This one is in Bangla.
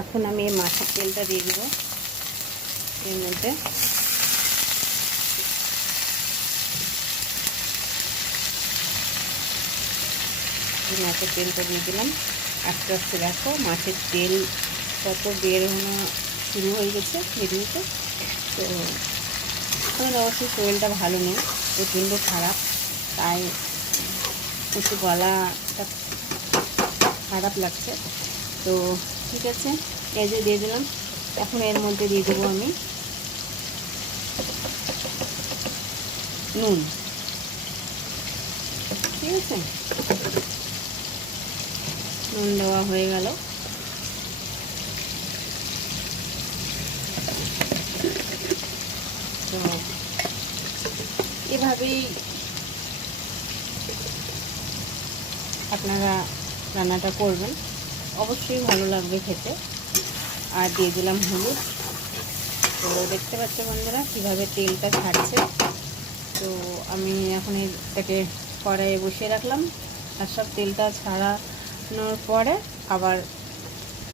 এখন আমি এই মাছের তেলটা দিয়ে দেবো এর মধ্যে। মাছের তেলটা দিয়ে দিলাম। আস্তে আস্তে দেখো মাছের তেল কত বের হওয়া শুরু হয়ে গেছে ভিডিওতে। তো আমার অবশ্যই শরীরটা ভালো নেই, প্রচণ্ড খারাপ, তাই একটু গলাটা খারাপ লাগছে। তো ঠিক আছে, এই যে দিয়ে দিলাম। এখন এর মধ্যে দিয়ে দেবো আমি নুন। ঠিক আছে, নুন দেওয়া হয়ে গেল। তো এভাবেই আপনারা রান্নাটা করবেন, অবশ্যই ভালো লাগবে খেতে। আর দিয়ে দিলাম হলুদ। তো দেখতে পাচ্ছ বন্ধুরা কীভাবে তেলটা ছাড়ছে। তো আমি এখন এটাকে কড়াইয়ে বসিয়ে রাখলাম, আর সব তেলটা ছাড়ানোর পরে আবার